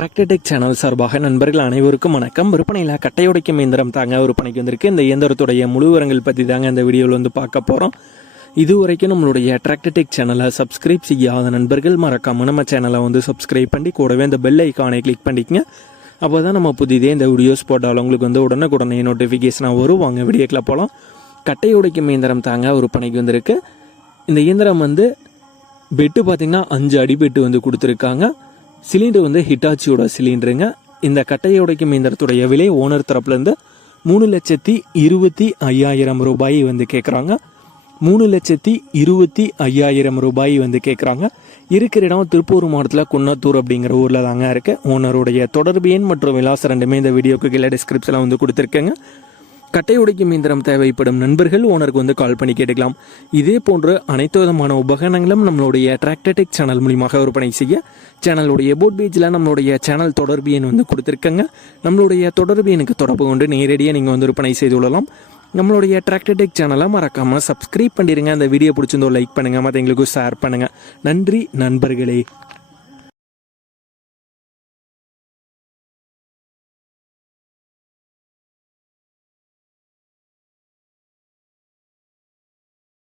Tractor Tech channel சார்பாக நண்பர்கள் அனைவருக்கும் வணக்கம். விற்பனையில் கட்டையுடைக்கும் இயந்திரம் தாங்க விற்பனைக்கு வந்திருக்கு. இந்த இயந்திரத்துடைய முழுவரங்கள் பற்றி தாங்க இந்த வீடியோவில் வந்து பார்க்க போகிறோம் இது வரைக்கும் நம்மளுடைய டிராக்டர்டெக் சேனலை சப்ஸ்கிரைப் செய்யாத நண்பர்கள் மறக்காம நம்ம சேனலை வந்து சப்ஸ்கிரைப் பண்ணி கூடவே இந்த பெல் ஐக்கானை கிளிக் பண்ணிக்கங்க. அப்போ தான் நம்ம புதிதே இந்த வீடியோஸ் போட்டாலும் உங்களுக்கு வந்து உடனுக்குடனே நோட்டிஃபிகேஷனாக வரும். வாங்க வீடியோக்கில் போகலாம் கட்டையுடைக்கும் இயந்திரம் தாங்க விற்பனைக்கு வந்திருக்கு. இந்த இயந்திரம் வந்து பெட்டு பார்த்திங்கன்னா அஞ்சு அடி பெட்டு வந்து கொடுத்துருக்காங்க. சிலிண்டர் வந்து ஹிட்டாச்சியோட சிலிண்டருங்க. இந்த கட்டையை உடைக்கும் இயந்திரத்துடைய விலை ஓனர் தரப்புலேருந்து மூணு லட்சத்தி இருபத்தி ஐயாயிரம் ரூபாய் வந்து கேட்குறாங்க மூணு லட்சத்தி இருபத்தி ஐயாயிரம் ரூபாய் வந்து கேட்குறாங்க இருக்கிற இடம் திருப்பூர் மாவட்டத்தில் குன்னத்தூர் அப்படிங்கிற ஊரில் தாங்க இருக்கு. ஓனருடைய தொடர்பு எண் மற்றும் விலாசம் ரெண்டுமே இந்த வீடியோக்கு கீழே டிஸ்கிரிப்ஷனில் வந்து கொடுத்துருக்கேங்க. கட்டை உடைக்கும் இயந்திரம் தேவைப்படும் நண்பர்கள் ஓனருக்கு வந்து கால் பண்ணி கேட்டுக்கலாம். இதே போன்ற அனைத்து விதமான உபகரணங்களும் நம்மளுடைய டிராக்டர்டெக் சேனல் மூலியமாக விற்பனை செய்ய சேனலுடைய போட் பேஜில் நம்மளுடைய சேனல் தொடர்பு எண் வந்து கொடுத்துருக்கங்க. நம்மளுடைய தொடர்பு எனக்கு தொடர்பு கொண்டு நேரடியாக நீங்கள் வந்து விற்பனை செய்து கொள்ளலாம். நம்மளுடைய டிராக்டர்டெக் சேனலை மறக்காமல் சப்ஸ்கிரைப் பண்ணிடுங்க அந்த வீடியோ பிடிச்சிருந்தோ லைக் பண்ணுங்கள் மற்ற எங்களுக்கும் ஷேர் பண்ணுங்கள் நன்றி நண்பர்களே.